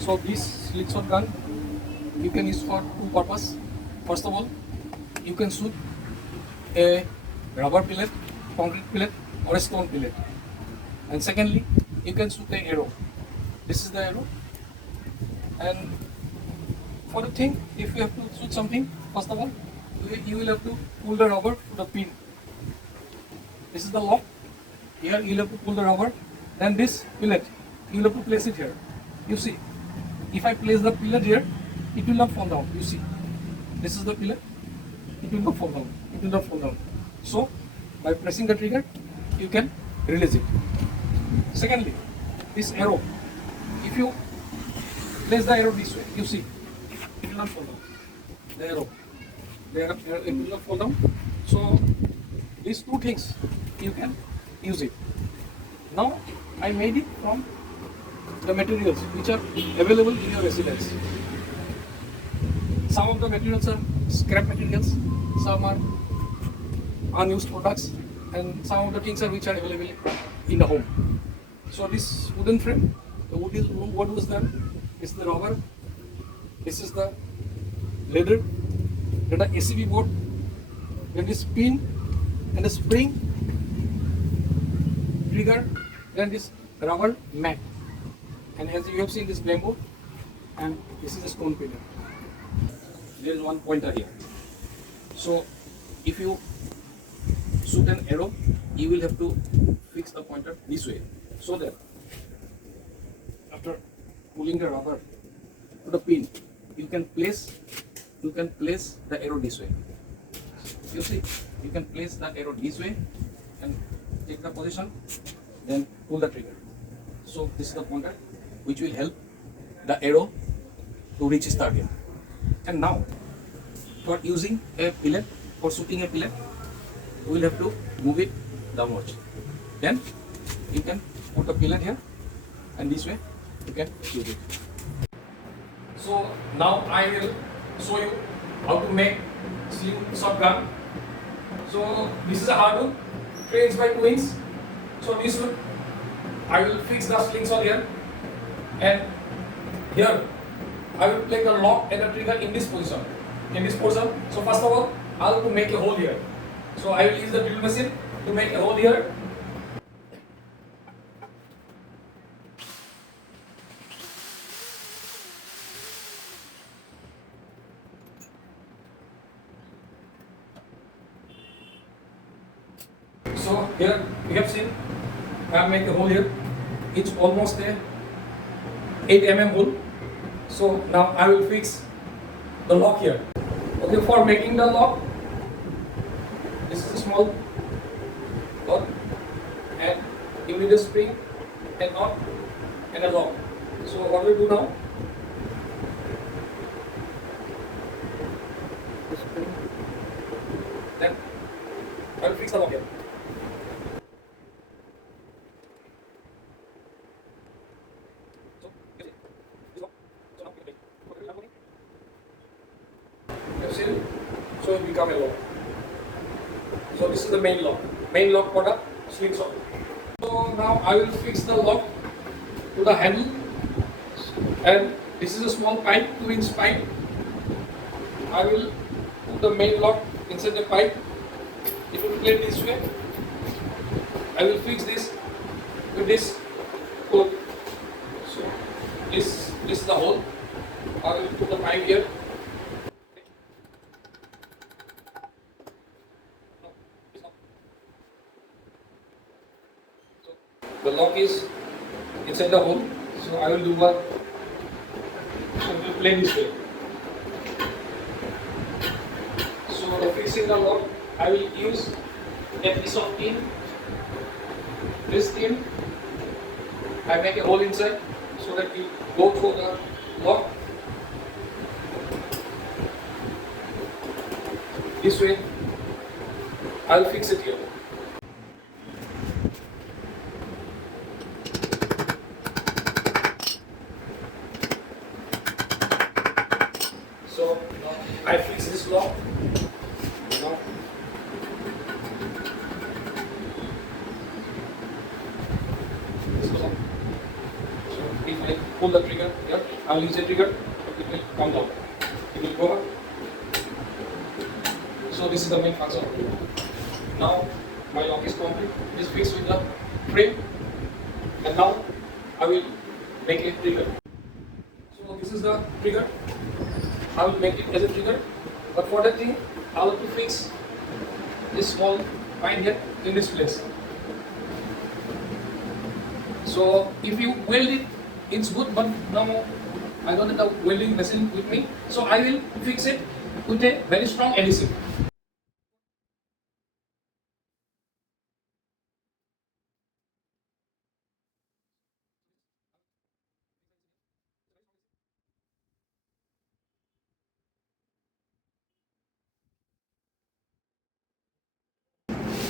So this slingshot gun you can use for two purpose. First of all, you can shoot a rubber pellet, concrete pellet, or a stone pellet. And secondly, you can shoot an arrow. This is the arrow. And for the thing, if you have to shoot something, first of all, you will have to pull the rubber to the pin. This is the lock. Here you will have to pull the rubber. Then this pellet, you will have to place it here. You see, if I place the pellet here, it will not fall down. You see, this is the pellet. It will not fall down. It will not fall down. So, by pressing the trigger, you can release it. Secondly, this arrow. If you place the arrow this way, you see, it will not fall down. The arrow, it will not fall down. So, these two things, you can use it. Now, I made it from the materials which are available in your residence. Some of the materials are scrap materials, some are unused products, and some of the things are which are available in the home. So this wooden frame, the wood is what was done? This is the rubber, this is the leather, then the ACB board, then this pin and the spring, trigger, then this rubber mat. And as you have seen, this bamboo, and this is a stone pillar. There is one pointer here. So if you shoot an arrow, you will have to fix the pointer this way, so that after pulling the rubber to the pin, you can place the arrow this way. You see, you can place the arrow this way and take the position, then pull the trigger. So this is the pointer which will help the arrow to reach its target. And now, for using a pellet, for shooting a pellet, we will have to move it downwards. Then you can put the pellet here, and this way you can use it. So now I will show you how to make slingshot gun. So this is a hard wood, 3 inch by 2 inch. So this wood, I will fix the slingshot here, and here I will place the lock and the trigger in this position. So first of all, I will make a hole here. So I will use the drill machine to make a hole here. So here you have seen I have made a hole here. It's almost a 8 mm hole. So now I will fix the lock here. Okay, for making the lock, this is a small lock, and you need a spring, and knot, and a lock. So what we do now? Then I will fix the lock here. So it become a lock. So this is the main lock for the slingshot. So now I will fix the lock to the handle, and this is a small pipe, 2 inch pipe. I will put the main lock inside the pipe. It will play this way. I will fix this with this hook. So this is the hole. I will put the pipe here. The lock is inside the hole, so I will do what? So it will play this way. So for fixing the lock, I will use a piece of tin. This tin, I make a hole inside so that we go through the lock. This way, I will fix it here. So now I fix this lock. Now this lock. So if I pull the trigger here, I will use the trigger, it will come down. It will go up. So this is the main function. Now my lock is complete. It is fixed with the frame, and now I will make a trigger. So this is the trigger. I will make it as a trigger, but for that thing I will have to fix this small pin here in this place. So if you weld it, it's good, but now I don't have the welding machine with me, so I will fix it with a very strong adhesive.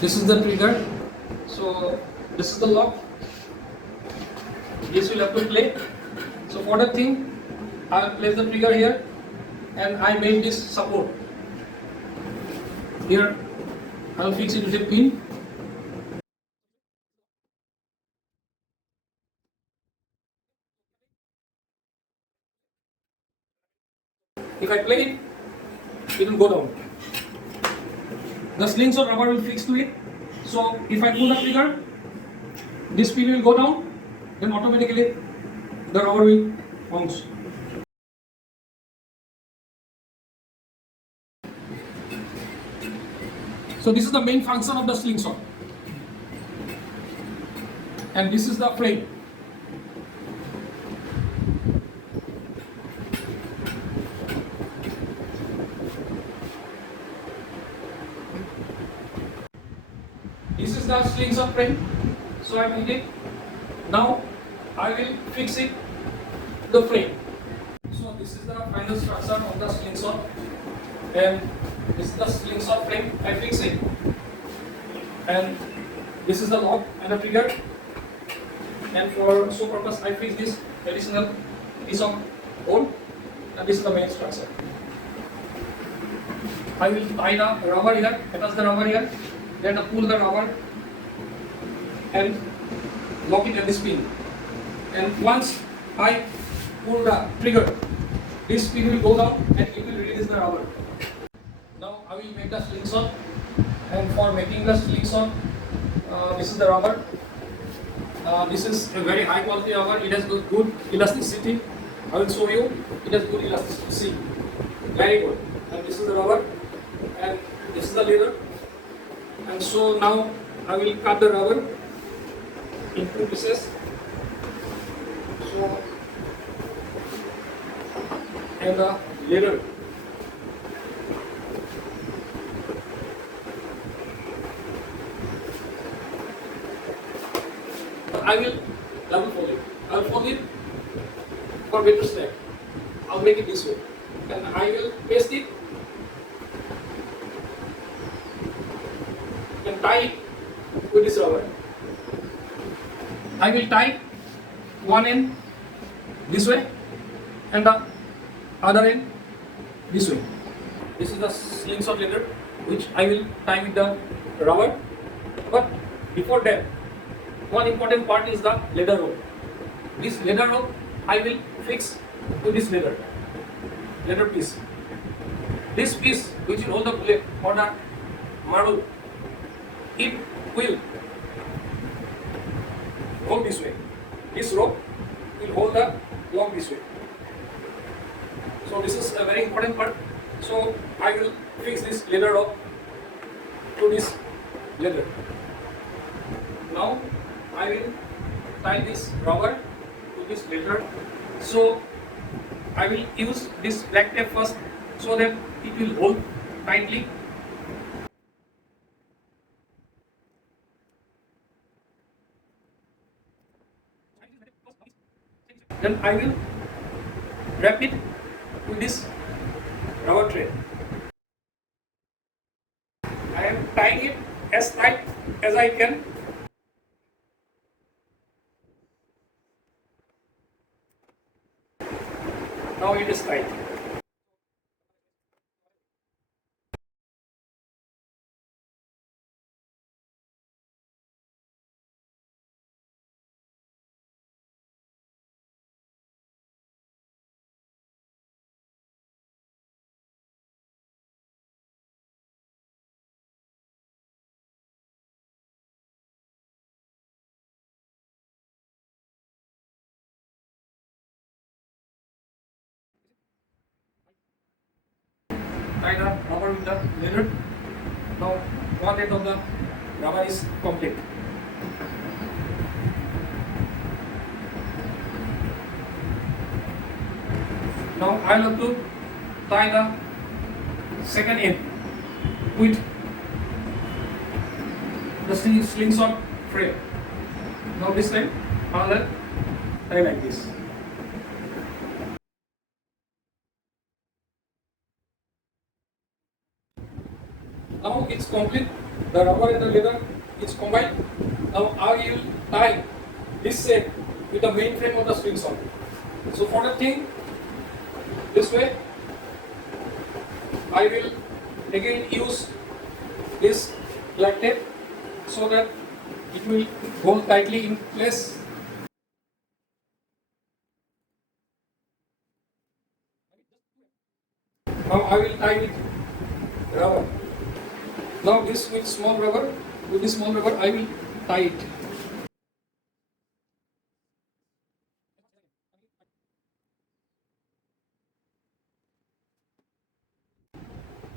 This is the trigger. So this is the lock. This will have to play. So for that thing, I will place the trigger here, and I made this support. Here, I will fix it with a pin. If I play it, it will go down. The slings or rubber will fix to it. So if I pull the trigger, this pin will go down, then automatically the rubber will bounce. So this is the main function of the slingshot, and this is the frame. This is the slingshot frame. So I made it. Now I will fix it the frame. So this is the final structure of the slingshot, and this is the slingshot frame. I fix it, and this is the lock and the trigger. And for show purpose, I fix this additional piece of bolt, and this is the main structure. I will tie the rubber here, attach the rubber here, then pull the rubber and lock it at this pin. And once I pull the trigger, this pin will go down and it will release the rubber. Now I will make the slingshot, and for making the slingshot, this is the rubber. This is a very high quality rubber. It has good elasticity. I will show you. It has good elasticity. Very good. And this is the rubber, and this is the leather. And so now I will cut the rubber in two pieces. So, and the leather. I will double fold it. I will fold it for better snap. I'll make it this way, and I will paste it and tie it with this rubber. I will tie one end this way and the other end this way. This is the slingshot leather which I will tie with the rubber. But before that, one important part is the leather rope. This leather rope I will fix to this leather piece. This piece which will hold the bullet or the marble, it will hold this way. This rope will hold the lock this way. So this is a very important part. So I will fix this leather rope to this leather. Now I will tie this rubber to this leather. So I will use this black tape first so that it will hold tightly. Then I will wrap it with this rubber thread. I am tying it as tight as I can. Now it is tight. the leather. Now one end of the rubber is complete. Now I'll have to tie the second end with the slingshot frame. Now this time I'll tie like this. Now it's complete. The rubber and the leather is combined. Now I will tie this set with the main frame of the slingshot. So for the thing, this way, I will again use this black tape so that it will hold tightly in place. Now I will tie with rubber. Now this with small rubber, I will tie it.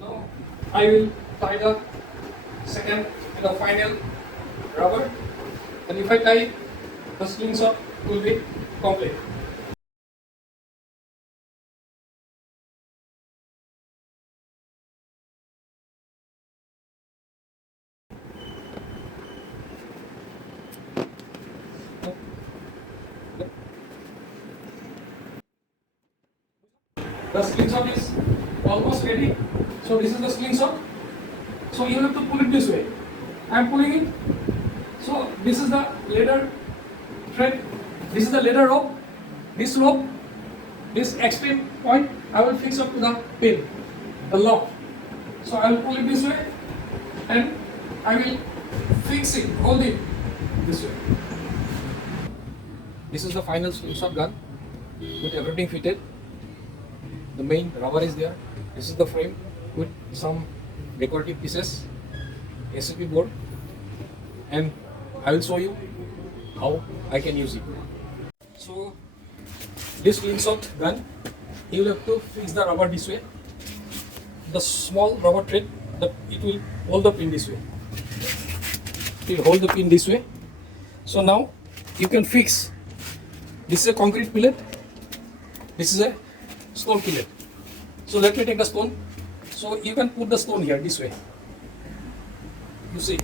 Now I will tie the second and the final rubber, and if I tie it, the slingshot will be complete. The slingshot is almost ready. So this is the slingshot. So you have to pull it this way. I am pulling it. So this is the leather thread. This is the leather rope. This rope, this extreme point, I will fix up to the pin, the lock. So I will pull it this way, and I will fix it, hold it this way. This is the final slingshot gun with everything fitted. The main rubber is there. This is the frame with some decorative pieces, SCP board, and I will show you how I can use it. So this slingshot gun, you will have to fix the rubber this way. The small rubber thread, it will hold the pin this way. It will hold the pin this way. So now you can fix. This is a concrete pillar. This is a stone pillar. So let me take the stone. So you can put the stone here this way. You see,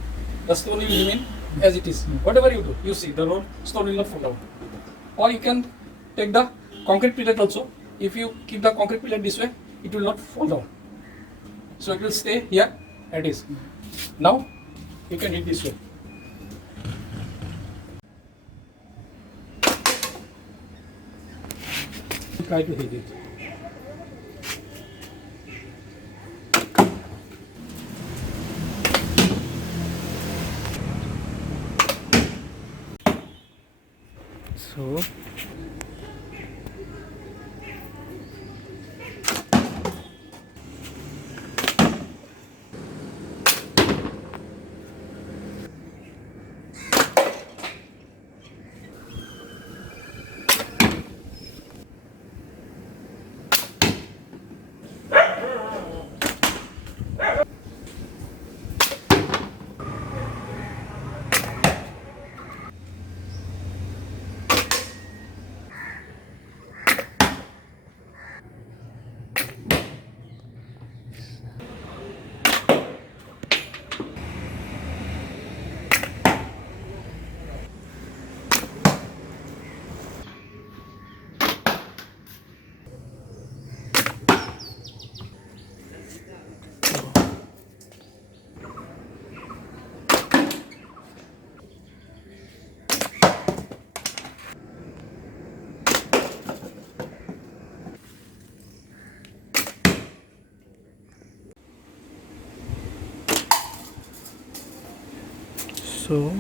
the stone will remain as it is. Whatever you do, you see the stone will not fall down. Or you can take the concrete pillar also. If you keep the concrete pillar this way, it will not fall down. So it will stay here as it is. Now you can hit this way. Try to hit it. So so